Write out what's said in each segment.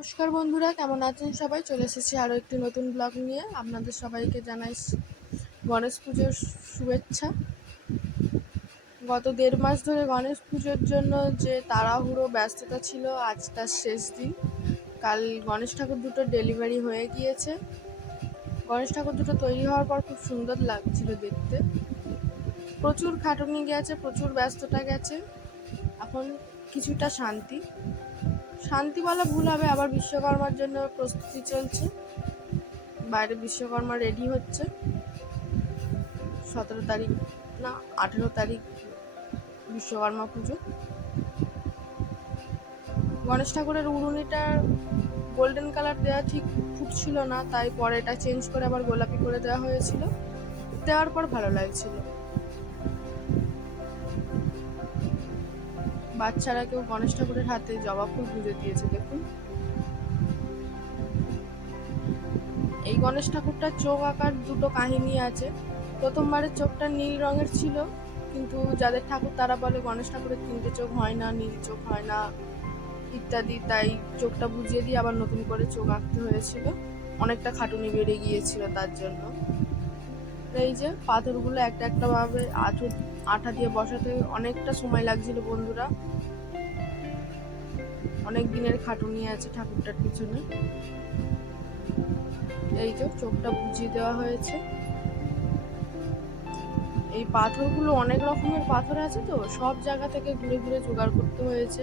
নমস্কার বন্ধুরা, কেমন আছেন সবাই? চলে এসেছি আরও একটি নতুন ব্লগ নিয়ে। আপনাদের সবাইকে জানাই গণেশ পুজোর শুভেচ্ছা। গত 1.5 মাস ধরে গণেশ পুজোর জন্য যে তাড়াহুড়ো ব্যস্ততা ছিল, আজ তার শেষ দিন। কাল গণেশ ঠাকুর দুটো ডেলিভারি হয়ে গিয়েছে। গণেশ ঠাকুর দুটো তৈরি হওয়ার পর খুব সুন্দর লাগছিল দেখতে। প্রচুর খাটুনি গেছে, প্রচুর ব্যস্ততা গেছে। এখন কিছুটা শান্তি বলা ভুল হবে। আবার বিশ্বকর্মার জন্য প্রস্তুতি চলছে, বাইরে বিশ্বকর্মা রেডি হচ্ছে। 17 তারিখ না 18 তারিখ বিশ্বকর্মা পুজো। গণেশ ঠাকুরের উড়ুনিটা গোল্ডেন কালার দেওয়া ঠিক ফুটছিল না, তাই পরে এটা চেঞ্জ করে আবার গোলাপি করে দেওয়া হয়েছিল। দেওয়ার পর ভালো লাগছিল। বাচ্চারা কেউ গণেশ ঠাকুরের হাতে জবা ফুল পুজো দিয়েছে, দেখুন। এই গণেশ ঠাকুরটার চোখ আঁকার দুটো কাহিনী আছে। প্রথমবারের চোখটা নীল রঙের ছিল, কিন্তু যাদের ঠাকুর তারা বলে গণেশ ঠাকুরের 3টে চোখ হয় না, নীল চোখ হয় না ইত্যাদি, তাই চোখটা বুঝিয়ে দিয়ে আবার নতুন করে চোখ আঁকতে হয়েছিল। অনেকটা খাটুনি বেড়ে গিয়েছিল তার জন্য। এই যে পাথরগুলো একটা একটা ভাবে আঠা দিয়ে বসাতে অনেকটা সময় লাগছিল বন্ধুরা। অনেক দিনের খাটুনি আছে ঠাকুরটার পিছনে। এই যে চোখটা বুঝিয়ে দেওয়া হয়েছে। এই পাথরগুলো অনেক রকমের পাথর আছে, তো সব জায়গা থেকে ঘুরে ঘুরে জোগাড় করতে হয়েছে।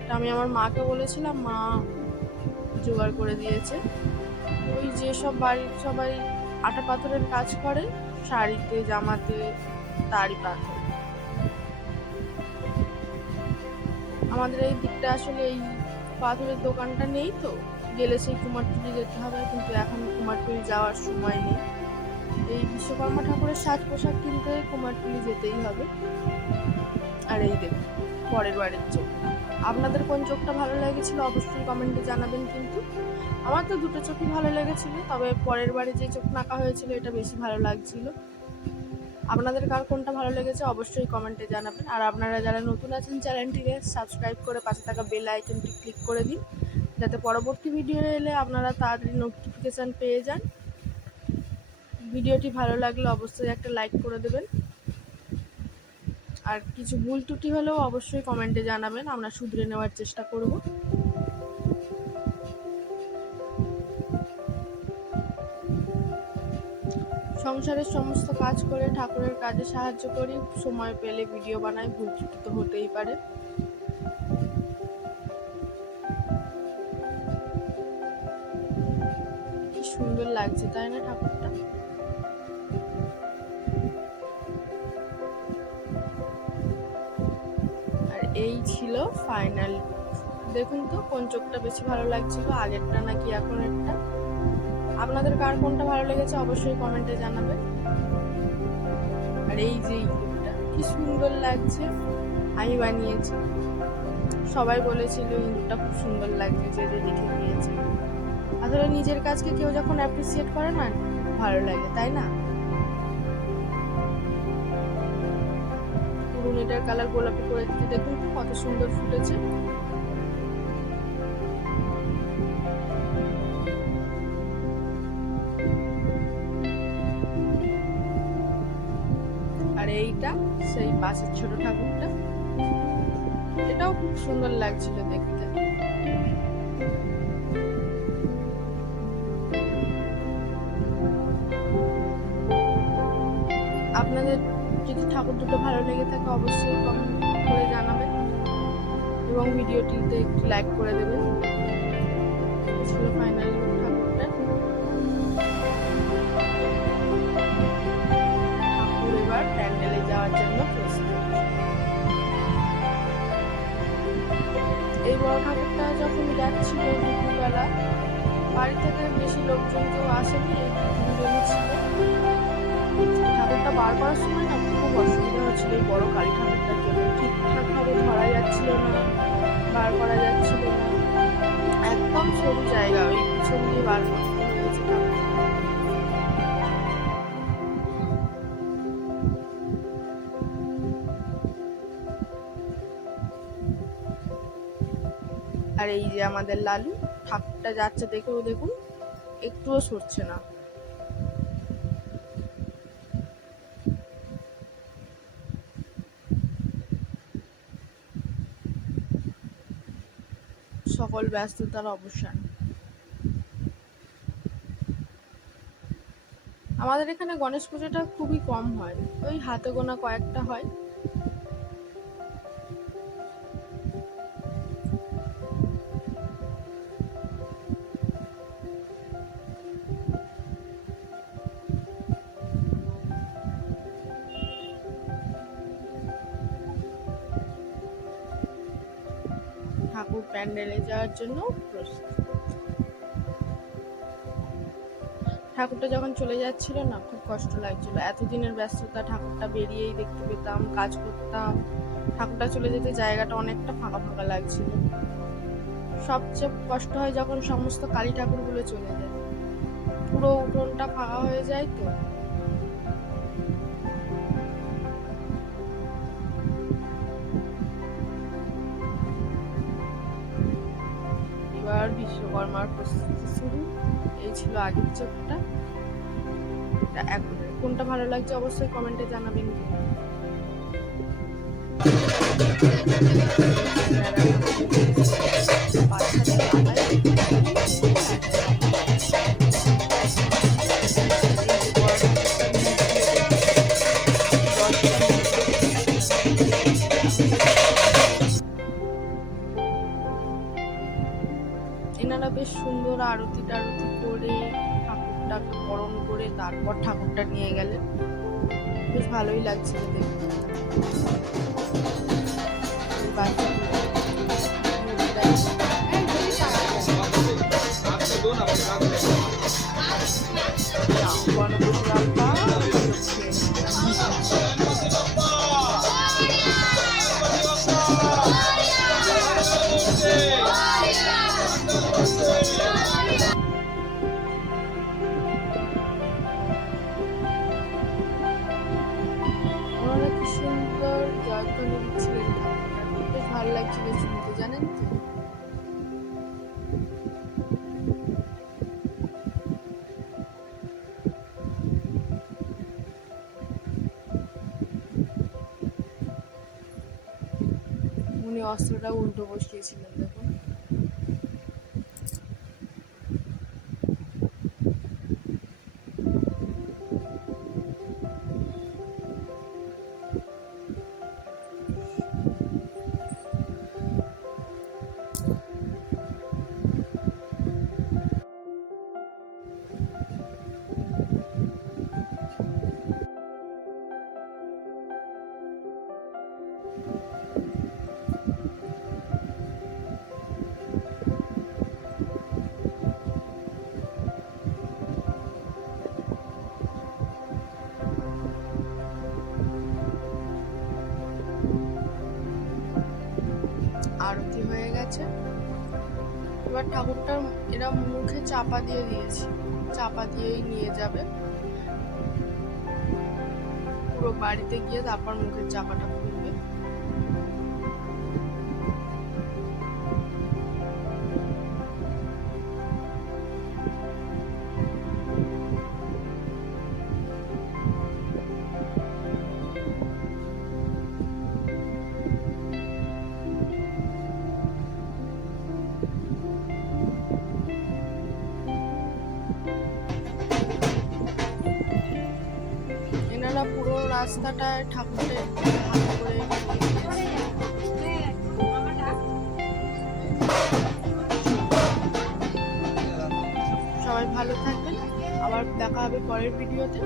এটা আমি আমার মাকে বলেছিলাম, মা জোগাড় করে দিয়েছে। ওই যেসব বাড়ির সবাই আটা পাথরের কাজ করে, শাড়িতে জামাতে, তারই পাথর। আমাদের এই দিকটা আসলে এই পাথরের দোকানটা নেই, তো গেলে সেই কুমারটুলি যেতে হবে, কিন্তু এখন কুমারটুলি যাওয়ার সময় নেই। এই বিশ্বকর্মা ঠাকুরের সাজ পোশাক কিনতে কুমারটুলি যেতেই হবে। আর এই দেখুন পরের বারের চোখ। আপনাদের কোন চোখটা ভালো লেগেছিল অবশ্যই কমেন্টে জানাবেন। কিন্তু আমার তো দুটো চোখই ভালো লেগেছিল, তবে পরের বারে যে চোখ আঁকা হয়েছিল এটা বেশি ভালো লাগছিল। আপনাদের কার কোনটা ভালো লেগেছে অবশ্যই কমেন্টে জানাবেন। আর আপনারা যারা নতুন আছেন চ্যানেলটিকে সাবস্ক্রাইব করে পাশে থাকা বেল আইকনটি ক্লিক করে দিন, যাতে পরবর্তী ভিডিও এলে আপনারা তাড়াতাড়ি নোটিফিকেশান পেয়ে যান। ভিডিওটি ভালো লাগলে অবশ্যই একটা লাইক করে দেবেন। আর কিছু ভুল ত্রুটি হলেও অবশ্যই কমেন্টে জানাবেন, আমরা শুধরে নেওয়ার চেষ্টা করব। সংসারের সমস্ত কাজ করে ঠাকুরের কাজে সাহায্য করি, সময় পেলে ভিডিও বানাই, ভুল ত্রুটি তো হতেই পারে। কি সুন্দর লাগছে তাই না ঠাকুরটা? আর এই ছিল ফাইনাল। দেখুন তো কোন চোখটা বেশি ভালো লাগছিল, আগেরটা নাকি এখনেরটা? আপনাদের কার কোনটা ভালো লেগেছে অবশ্যই কমেন্টে জানাবেন। আর এই যে ইঁদুরটা কি সুন্দর লাগছে, আমি বানিয়েছি। সবাই বলেছিল ইঁদুরটা খুব সুন্দর লাগছে, যে লিখে দিয়েছে। আসলে নিজের কাজকে কেউ যখন অ্যাপ্রিসিয়েট করে না, ভালো লাগে তাই না? উড়ুনিটার কালার গোলাপি করে দিতে দেখুন তো কত সুন্দর ফুটেছে। আর এইটা সেই পাশের ছোট ঠাকুরটা, এটাও খুব সুন্দর লাগছিল দেখতে। আপনাদের যদি ঠাকুর দুটো ভালো লেগে থাকে অবশ্যই কমেন্ট করে জানাবেন এবং ভিডিওটিতে একটু লাইক করে দেবেন। ছিল ফাইনাল ঠাকুরটা। ঠাকুর এবার প্যান্ডেলে যাওয়ার জন্য প্রস্তুত। এই বড় ঠাকুরটা যখন যাচ্ছিল দুপুরবেলা, বাড়ি থেকে বেশি লোকজন কেউ আসেনি, এই 2-3জনই ছিল। ঠাকুরটা বার করার সময় না খুব অসুবিধা হচ্ছিল এই বড় কালী ঠাকুরটার জন্য। ঠিকঠাকভাবে ধরা যাচ্ছিল না, বার করা যাচ্ছিল না। একদম সরু জায়গা, ওই পিছন দিয়ে বার করতে হয়েছে ঠাকুর। আর এই যে আমাদের লালু, ঠাকুরটা যাচ্ছে দেখেও দেখুন একটুও সরছে না। সকল ব্যস্ততার অবসান। আমাদের এখানে গণেশ পুজোটা খুবই কম হয়, ওই হাতে গোনা কয়েকটা হয়। ঠাকুর প্যান্ডেলে যাওয়ার জন্য প্রস্তুত। ঠাকুরটা যখন চলে যাচ্ছিল না, খুব কষ্ট লাগছিল। এতদিনের ব্যস্ততা, ঠাকুরটা বেরিয়েই দেখতে পেতাম, কাজ করতাম, ঠাকুরটা চলে যেতে জায়গাটা অনেকটা ফাঁকা ফাঁকা লাগছিল। সবচেয়ে কষ্ট হয় যখন সমস্ত কালী ঠাকুরগুলো চলে যায়, পুরো উঠোনটা ফাঁকা হয়ে যায়। তো এবার বিশ্বকর্মার প্রস্তুতি শুরু। এই ছিল আগের চোখটা। এখন কোনটা ভালো লাগছে অবশ্যই কমেন্টে জানাবেন। এনারা বেশ সুন্দর আরতি টারতি করে ঠাকুরটাকে বরণ করে তারপর ঠাকুরটা নিয়ে গেলেন। বেশ ভালোই লাগছিল দেখতে। সুন্দর জয়ধ্বনি দিচ্ছিলেন ঠাকুরটা, বেশ ভালো লাগছিল শুনতে, জানেন তো। উনি অস্ত্রটা উল্টো বসিয়েছিলেন দেখুন। আরতি হয়ে গেছে। এবার ঠাকুরটার এরা মুখে চাপা দিয়ে দিয়েছে, চাপা দিয়েই নিয়ে যাবে পুরো বাড়িতে গিয়ে, তারপর মুখের চাপাটা খুলবে। এনারা পুরো রাস্তাটায় ঠাকুরের হাত করে সবাই ভালো থাকবেন। আবার দেখা হবে পরের ভিডিওতে।